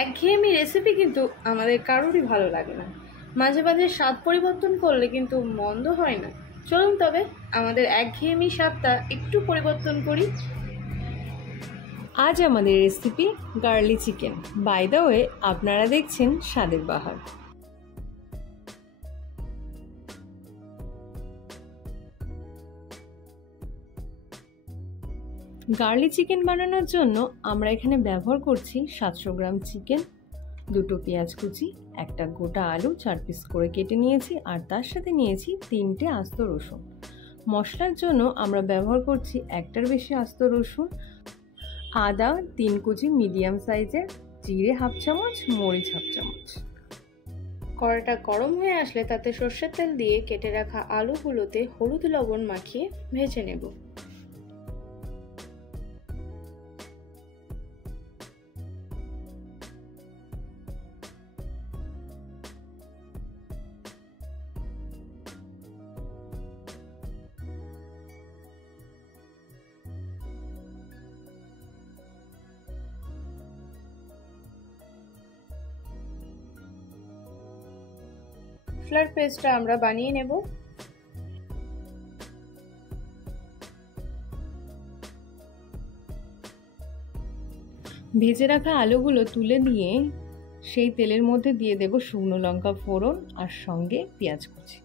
একঘেয়েমি রেসিপি কিন্তু আমাদের কারোরই ভালো লাগে না। মাঝে মাঝে স্বাদ পরিবর্তন করলে কিন্তু মন্দ হয় না। চলুন তবে আমাদের একঘেয়েমি স্বাদটা একটু পরিবর্তন করি। আজ আমাদের recipe garlic chicken. By the way, আপনারা দেখছেন স্বাদের বাহার। গার্লিক চিকেন বানানোর জন্য আমরা এখানে ব্যবহার করছি 700 গ্রাম চিকেন, 2টো পেঁয়াজ কুচি, একটা গোটা আলু 4 পিস করে কেটে নিয়েছি, আর তার সাথে নিয়েছি 3টে আস্ত রসুন। মশলার জন্য আমরা ব্যবহার করছি একটার বেশি আস্ত রসুন, আদা 3 কুচি মিডিয়াম সাইজের, জিরে হাফ চামচ, মরিচ হাফ চামচ। কড়াটা গরম হয়ে আসলে তাতে সর্ষের তেল দিয়ে কেটে রাখা আলুগুলোতে হলুদ লবণ মাখিয়ে ভেজে নেব। মশলার পেস্টটা আমরা বানিয়ে নেব। ভেজে রাখা আলুগুলো তুলে দিয়ে সেই তেলের মধ্যে দিয়ে দেব শুকনো লঙ্কা ফোড়ন আর সঙ্গে পেঁয়াজ কুচি।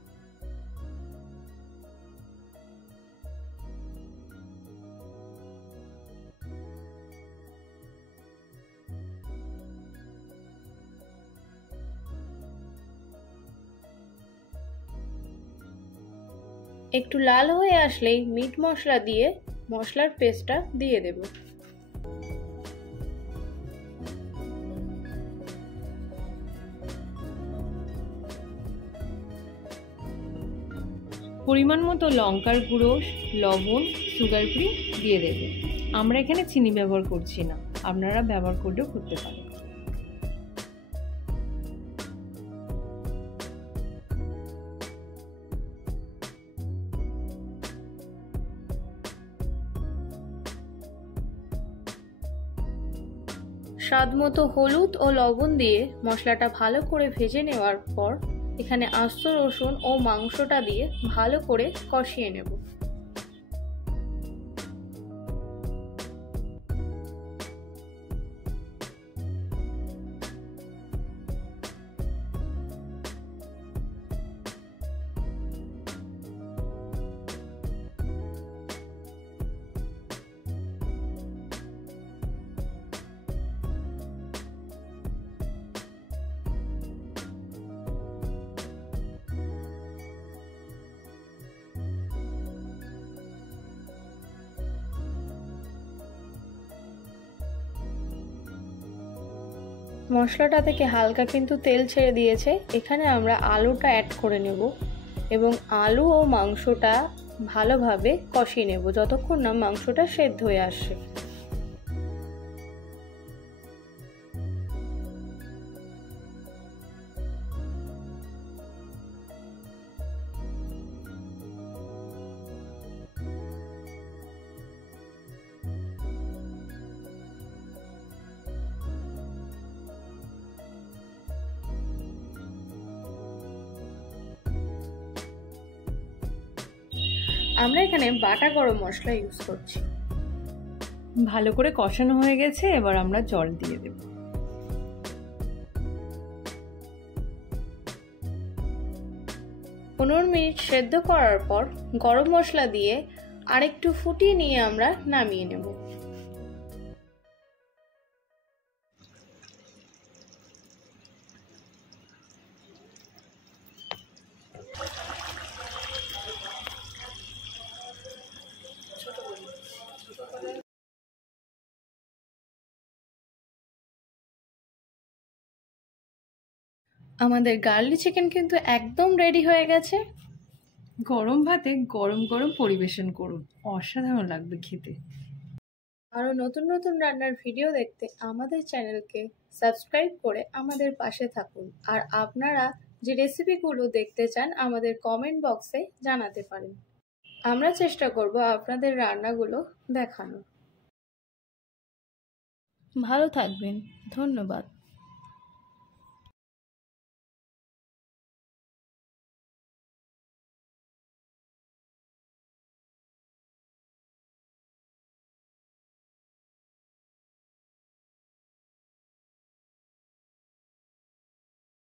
একটু লাল হয়ে আসলেই মিট মশলা দিয়ে মশলার পেস্টটা দিয়ে দেব। পরিমাণ মতো লঙ্কার গুঁড়ো, লবণ, সুগার ফ্রি দিয়ে দেব। আমরা এখানে চিনি ব্যবহার করছি না, আপনারা ব্যবহার করলেও করতে পারেন। স্বাদ মতো হলুদ ও লবণ দিয়ে মশলাটা ভালো করে ভেজে নেওয়ার পর এখানে আস্ত রসুন ও মাংসটা দিয়ে ভালো করে কষিয়ে নেব। মশলাটা থেকে হালকা কিন্তু তেল ছেড়ে দিয়েছে। এখানে আমরা আলুটা অ্যাড করে নেব এবং আলু ও মাংসটা ভালোভাবে কষিয়ে নেব যতক্ষণ না মাংসটা সেদ্ধ হয়ে আসে। আমরা এখানে বাটা গরম মশলা ইউজ করছি। ভালো করে কষানো হয়ে গেছে, এবার আমরা জল দিয়ে দেব। পনেরো মিনিট সেদ্ধ করার পর গরম মশলা দিয়ে আরেকটু ফুটিয়ে নিয়ে আমরা নামিয়ে নেব। আমাদের গার্লিক চিকেন কিন্তু একদম রেডি হয়ে গেছে। গরম ভাতে গরম গরম পরিবেশন করুন, অসাধারণ লাগবে খেতে। আরও নতুন নতুন রান্নার ভিডিও দেখতে আমাদের চ্যানেলকে সাবস্ক্রাইব করে আমাদের পাশে থাকুন। আর আপনারা যে রেসিপিগুলো দেখতে চান আমাদের কমেন্ট বক্সে জানাতে পারেন। আমরা চেষ্টা করব আপনাদের রান্নাগুলো দেখানো। ভালো থাকবেন, ধন্যবাদ।